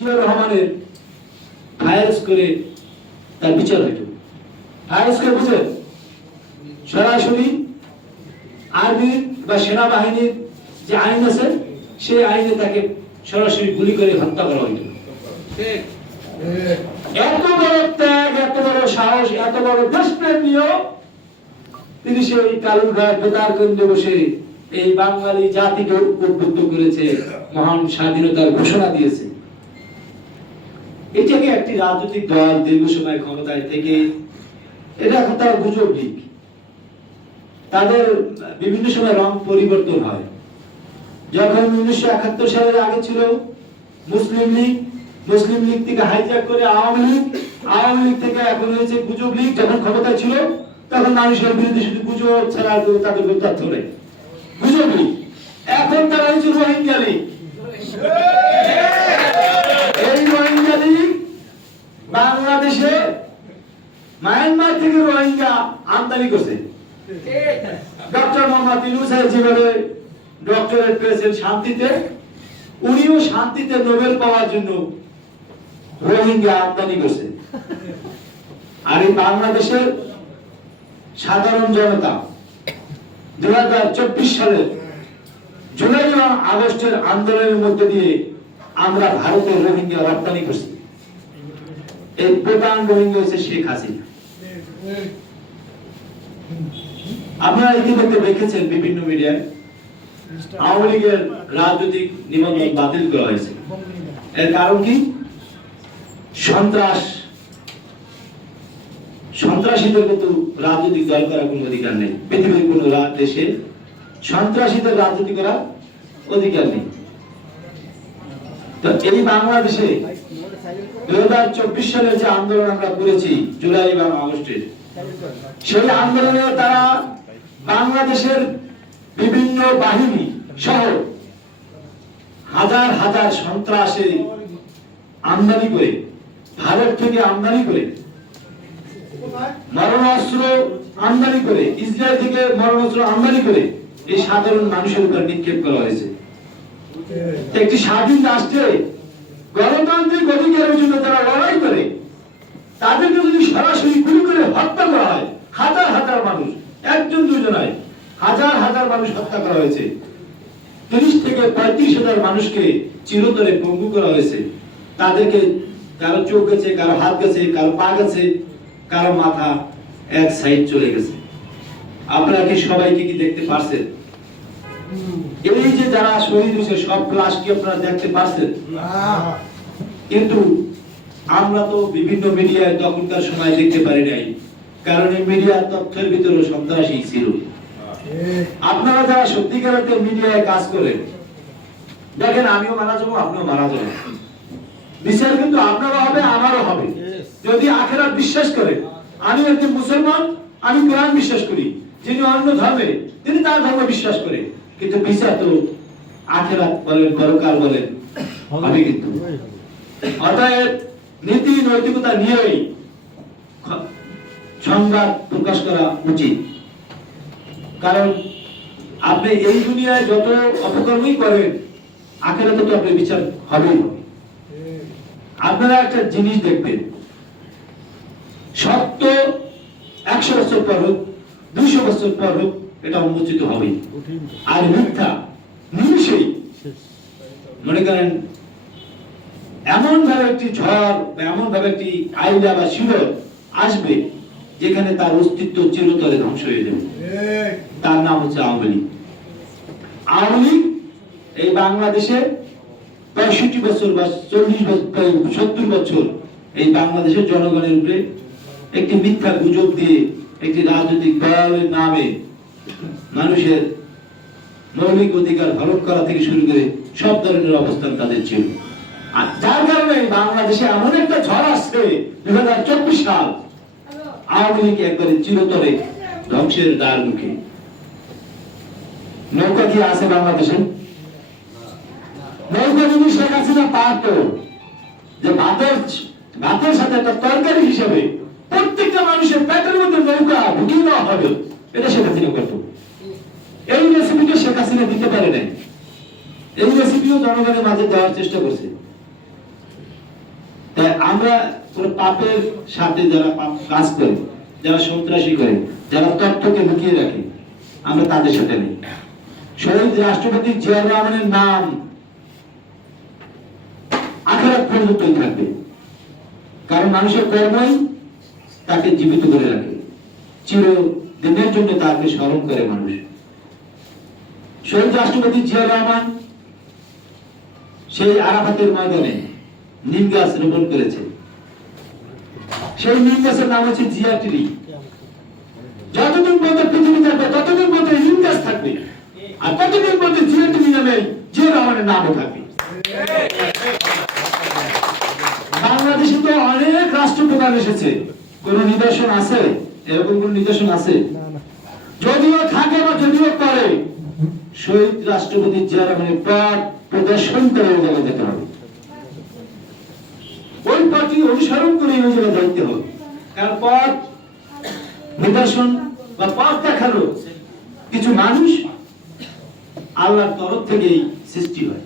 রহমানের ফায়ার করে তার বিচার হইত। ফায়ার করে বুঝে সরাসরি আর্মি বা সেনাবাহিনীর যে আইন আছে সেই আইনে তাকে সরাসরি গুলি করে হত্যা করা হইত। এত বড় ত্যাগ, এত বড় সাহস, এত বড় দেশপ্রেম নিয়েও তিনি সেই কালুরঘাট বেতার কেন্দ্রে বসে এই বাঙালি জাতিকে উদ্বুদ্ধ করেছে, মহান স্বাধীনতার ঘোষণা দিয়েছে। এটাকে একটি রাজনৈতিক দল দীর্ঘ সময় ক্ষমতায় থেকে এটা এখন তারা গুজব দিক, তাদের বিভিন্ন সময় রং পরিবর্তন হয়। যখন 1971 সালের আগে ছিল মুসলিম লীগ, মুসলিম লীগ থেকে হাইজ্যাক করে আওয়ামী লীগ থেকে এখন হয়েছে গুজব লীগ। যখন ক্ষমতায় ছিল তখন মানুষের বিরুদ্ধে শুধু গুজব ছাড়া তাদের কোনো তথ্য নেই, গুজব লীগ। এখন তারা হয়েছে রোহিঙ্গা লীগ। এই রোহিঙ্গা লীগ বাংলাদেশে মায়ানমার থেকে রোহিঙ্গা আমদানি করছে। ডক্টর মোহাম্মদ ইউনূস যেভাবে ডক্টরেট পেয়েছেন শান্তিতে, উনিও শান্তিতে নোবেল পাওয়ার জন্য রোহিঙ্গা আমদানি করছে। আর এই বাংলাদেশের সাধারণ জনতা 2024 সালের জুলাই এবং আগস্টের আন্দোলনের মধ্যে দিয়ে আমরা ভারতের রোহিঙ্গা রপ্তানি করছি। এই প্রধান রোহিঙ্গা হচ্ছে শেখ হাসিনা। আপনারা ইতিমধ্যে দেখেছেন বিভিন্ন মিডিয়ায় আওয়ামী লীগের রাজনৈতিক নিবন্ধন বাতিল করা হয়েছে। এর কারণ কি? সন্ত্রাসীদের কিন্তু রাজনৈতিক দল করার কোনো অধিকার নেই। পৃথিবীর কোন দেশে সন্ত্রাসীদের রাজনীতি করার অধিকার নেই। তো এই বাংলাদেশে 2024 সালে যে আন্দোলন আমরা করেছি জুলাই এবং আগস্টে, সেই আন্দোলনে তারা বাংলাদেশের বিভিন্ন বাহিনী সহ হাজার হাজার সন্ত্রাসী আমদানি করে, ভারত থেকে আমদানি করে, মরণাস্ত্র আমদানি করে, ইসরায়েল থেকে মরণাস্ত্র আমদানি করে এই সাধারণ মানুষের উপর নিক্ষেপ করা হয়েছে। একটি স্বাধীন রাষ্ট্রে গণতান্ত্রিক অধিকারের জন্য তারা লড়াই করে, তাদেরকে যদি সরাসরি গুলি করে হত্যা করা হয়, হাজার হাজার মানুষ, একজন দুজন নয়, হাজার হাজার মানুষ হত্যা করা হয়েছে। 30 থেকে 35,000 মানুষকে চিরতরে পঙ্গু করা হয়েছে। তাদেরকে কারো চোখ গেছে, কারো হাত গেছে, কারো পা গেছে, কারো মাথা এক সাইড চলে গেছে। আপনারা কি সবাইকে কি দেখতে পারছেন? এই যে যারা শহীদ হয়েছে সব লাশ কি আপনারা দেখতে পারছেন? কিন্তু আমরা তো বিভিন্ন মিডিয়ায় তখনকার সময় দেখতে পারি নাই, কারণ এই মিডিয়ার তথ্যের ভিতরে সন্ত্রাসী ছিল। আপনারা যারা সত্যিকার অর্থে মিডিয়ায় কাজ করেন, দেখেন আমিও মারা যাবো, আপনিও মারা যাবেন, বিচার কিন্তু আপনারও হবে, আমারও হবে। যদি আখেরাত বিশ্বাস করেন, আমি একজন মুসলমান, আমি কোরআন বিশ্বাস করি, যিনি অন্য ধর্মে তিনি তার ধর্ম বিশ্বাস করে, কিন্তু বিচার তো আখেরাত বলেন, পরকাল বলেন হবে। কিন্তু অতএব নীতি নৈতিকতা নিয়েই সংবাদ প্রকাশ করা উচিত। কারণ আপনি এই দুনিয়ায় যত অপকর্মই করেন, আখেরাতে তো আপনার বিচার হবেই হবে। আপনারা একটা জিনিস দেখবেন, সত্য 100 বছর পর হোক, 200 বছর পর হোক, এটা উন্মোচিত হবে। আর মিথ্যা নিমিষেই, মনে করেন এমন ভাবে একটি ঝড় বা এমন ভাবে একটি আইলা বা শিহর আসবে যেখানে তার অস্তিত্ব চিরতরে ধ্বংস হয়ে যাবে। তার নাম হচ্ছে আওয়ামী লীগ। আওয়ামী লীগ এই বাংলাদেশে 65 বছর বা 40 বছর, 70 বছর এই বাংলাদেশের জনগণের উপরে একটি মিথ্যা গুজব দিয়ে একটি রাজনৈতিক দলের নামে মানুষের মৌলিক অধিকার হরণ করা থেকে শুরু করে সব ধরনের অবস্থান তাদের ছিল। আর যার কারণে বাংলাদেশে এমন একটা ঝড় আসছে 2024 সাল, আওয়ামী লীগ একবারে চিরতরে ধ্বংসের দ্বার মুখে। নৌকা কি আছে বাংলাদেশে? নৌকা যদি শেখ হাসিনা পারত যে ভাতের সাথে একটা তরকারি হিসেবে প্রত্যেকটা মানুষের পেটের মধ্যে নৌকা ঢুকিয়ে দেওয়া হবে, এটা শেখ হাসিনা করত। এই রেসিপিটা শেখ হাসিনা দিতে পারে নাই। এই রেসিপিও জনগণের মাঝে দেওয়ার চেষ্টা করছে। তাই আমরা কোনো পাপের সাথে যারা পাপ কাজ করে, যারা সন্ত্রাসী করে, যারা তথ্যকে লুকিয়ে রাখে, আমরা তাদের সাথে নেই। শহীদ রাষ্ট্রপতি জিয়াউর রহমানের নাম আখেরাত পর্যন্তই থাকবে, কারণ মানুষের কর্মই তাকে জীবিত করে রাখে, চিরদিনের জন্য তাকে স্মরণ করে মানুষ। শহীদ রাষ্ট্রপতি জিয়াউর রহমান সেই আরাফাতের ময়দানে নিম গাছ রোপণ করেছে। সেই নিম গাছের নাম হচ্ছে জিয়া ট্রি। যতদিন পর্যন্ত পৃথিবী থাকবে ততদিন পর্যন্ত নিম গাছ থাকবে, আর ততদিন পর্যন্ত জিয়া ট্রি নামে জিয়া রহমানের নামও থাকবে। বাংলাদেশে তো অনেক রাষ্ট্রপ্রধান এসেছে, কোন নিদর্শন আছে? এরকম কোন নিদর্শন আছে? যদিও থাকে বা যদিও করে, শহীদ রাষ্ট্রপতি জিয়া রহমানের পথ প্রদর্শন করে ওই জায়গায় যেতে হবে, ওই পথটি অনুসরণ করে ওই জায়গায় যাইতে হবে। কারণ পথ নিদর্শন বা পথ দেখানো কিছু মানুষ আল্লাহর তরফ থেকেই সৃষ্টি হয়।